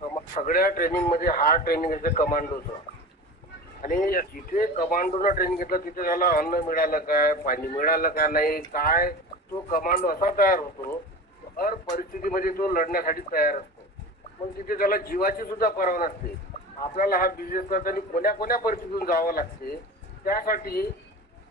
सगळ्या ट्रेनिंगमध्ये hard training आहे कमांडोचं. आणि येस. जिथे कमांडोनं ट्रेनिंग घेतलं तिथे त्याला अन्न मिळालं काय, पाणी मिळालं का नाही, काय तो कमांडो असा तयार होतो, हर परिस्थितीमध्ये तो लढण्यासाठी तयार असतो. मग तिथे त्याला जीवाची सुद्धा पर्वा नसते. आपल्याला हा बिझनेस करताना कोण्या कोण्या परिस्थितीतून जावं लागते. त्यासाठी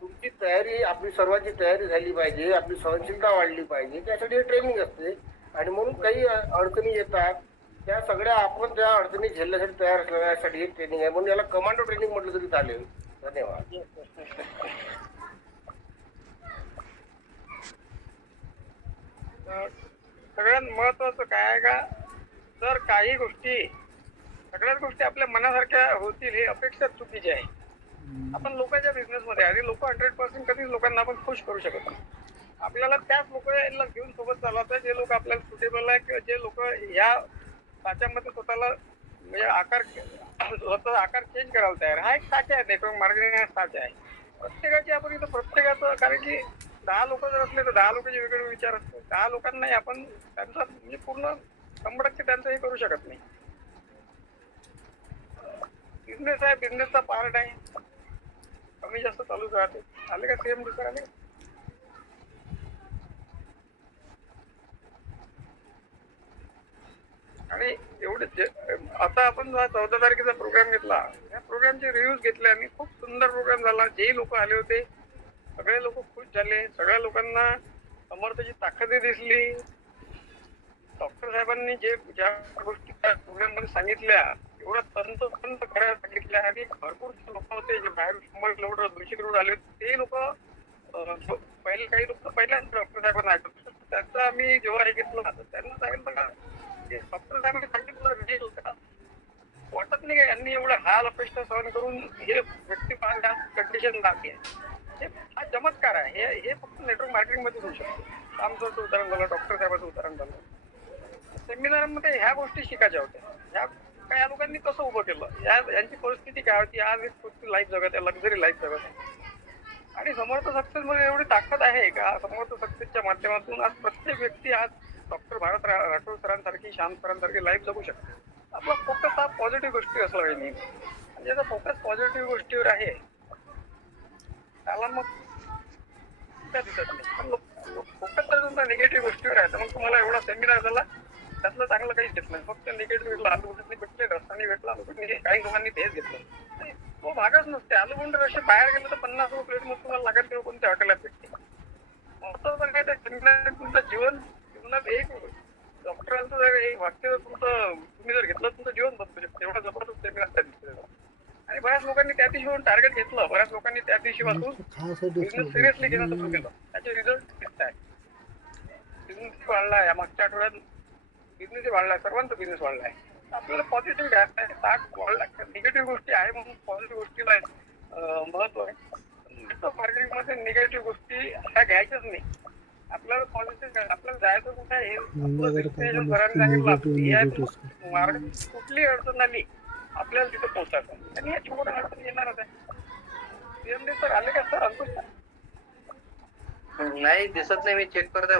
तुमची तयारी, आपली सर्वांची तयारी झाली पाहिजे, आपली सहनशीलता वाढली पाहिजे, त्यासाठी हे ट्रेनिंग असते. आणि म्हणून काही अडचणी येतात, त्या सगळ्या आपण त्या अडचणी झेलण्यासाठी तयार असण्यासाठी एक ट्रेनिंग आहे. म्हणून याला कमांडो ट्रेनिंग म्हटलं तरी चालेल. धन्यवाद. सगळ्यात महत्वाचं काय आहे का, जर काही गोष्टी, सगळ्याच गोष्टी आपल्या मनासारख्या होतील ही अपेक्षा चुकीची आहे. आपण लोकांच्या बिझनेस मध्ये आणि लोक 100% कधीच लोकांना आपण खुश करू शकत नाही. आपल्याला त्याच लोकांना घेऊन सोबत चालवतात जे लोक आपल्याला सुटेबल आहे, किंवा जे लोक या साच्यामध्ये स्वतःला म्हणजे स्वतःचा आकार चेंज करायला तयार. हा एक साचा आहे, नेटवर्क मार्केटिंग साचा आहे. प्रत्येकाची आपण इथं प्रत्येकाचं, कारण की 10 लोक जर असले तर 10 लोकांचे वेगवेगळे विचार असतात. 10 लोकांनाही आपण त्यांचा म्हणजे पूर्ण 100% त्यांचं हे करू शकत नाही. बिझनेस आहे, बिझनेसचा पार्ट आहे, कमी जास्त चालूच राहते. आले का सेम दुसरं आले? आणि एवढे आता आपण 14 तारखेचा प्रोग्राम घेतला, या प्रोग्रामचे रिव्ह्यूज घेतले आणि खूप सुंदर प्रोग्राम झाला. जे लोक आले होते सगळे लोक खुश झाले. सगळ्या लोकांना समर्थाची ताकद दिसली. डॉक्टर साहेबांनी ज्या गोष्टी त्या प्रोग्राम मध्ये सांगितल्या, एवढ्या तंतोतंत खऱ्या सांगितल्या. आणि भरपूर लोक होते जे बाहेर 100 किलोमीटर 200 किलोमीटर आले होते, ते लोक पहिले काही लोक पहिल्यांदा डॉक्टर साहेबांना ऐकत. त्यांचं आम्ही जेव्हा हे घेतलं त्यांना सांगितलं का, डॉक्टर साहेबांनी सांगितलं वाटत नाही का यांनी एवढं हाल अपेक्षा सहन करून हे व्यक्ती पाहण्या कंडिशन लागली आहे. हा चमत्कार आहे. हे फक्त नेटवर्क मार्केटिंग मध्ये होऊ शकतो. आमचं उदाहरण झालं, डॉक्टर साहेबांचं उदाहरण झालं. सेमिनार मध्ये ह्या गोष्टी शिकायच्या होत्या. या लोकांनी कसं उभं केलं, यांची परिस्थिती काय होती, आज एक लाईफ जगत आहे, लक्झरी लाईफ जगत आहे. आणि समर्थ सक्सेस मध्ये एवढी ताकद आहे का, समर्थ सक्सेसच्या माध्यमातून आज प्रत्येक व्यक्ती आज डॉक्टर भारत राठोड सरांसारखी, श्याम सरांसारखी लाईफ जगू शकते. आपला फोकस हा पॉझिटिव्ह गोष्टी असला पाहिजे. म्हणजे जर फोकस पॉझिटिव्ह गोष्टीवर आहे त्याला मग त्या दिसत नाही. पण फोकस जर तुमचा निगेटिव्ह गोष्टीवर आहे तर मग तुम्हाला एवढा सेमिनार झाला त्यातलं चांगलं काहीच घेतलं नाही. फक्त निगेटिव्ह भेटलं, आलूगुंडे भेटले, रस्त्याने भेटला, काही लोकांनी तेच घेतलं. तो भागच नसते. आलूगुंडे रस्ते बाहेर गेले तर 50 रुपये प्लेट मग तुम्हाला लागत तेव्हा कोणत्या हॉटेलात भेटते. महत्वाचं काय, त्या तुमचं जीवनात एक डॉक्टरांचं जर एक वाक्य तुमचं तुम्ही जर घेतलं तुमचं जीवन बदलू शकतं. एवढा जबरदस्त सेमिनार त्या दिवशी. आणि बऱ्याच लोकांनी त्या दिवशी टार्गेट घेतलं. बऱ्याच लोकांनी त्या दिवशीपासून बिझनेस सिरियसली घेणं सुरू केलं. त्याचे रिझल्ट दिसत आहे. बिझनेस वाढला या मागच्या आठवड्यात, बिझनेस वाढलाय, सर्वांचा बिझनेस वाढलाय. आपल्याला पॉझिटिव्ह घ्यायचं आहे. स्टार्ट वाढला, निगेटिव्ह गोष्टी आहे म्हणून पॉझिटिव्ह गोष्टीला महत्व आहे. मार्केटिंग मध्ये निगेटिव्ह गोष्टी ह्या घ्यायच्याच नाही. आपल्याला पॉझिटिव्ह, आपल्याला जायचं कुठं आहे, मार्ग कुठली अडचण आली आपल्याला तिथे पोहोचायचं. आणि या छोट्या अडचण येणारच आहे. सीएमडी सर आले का सर? अंकुश नाही दिसत नाही, मी चेक करतोय.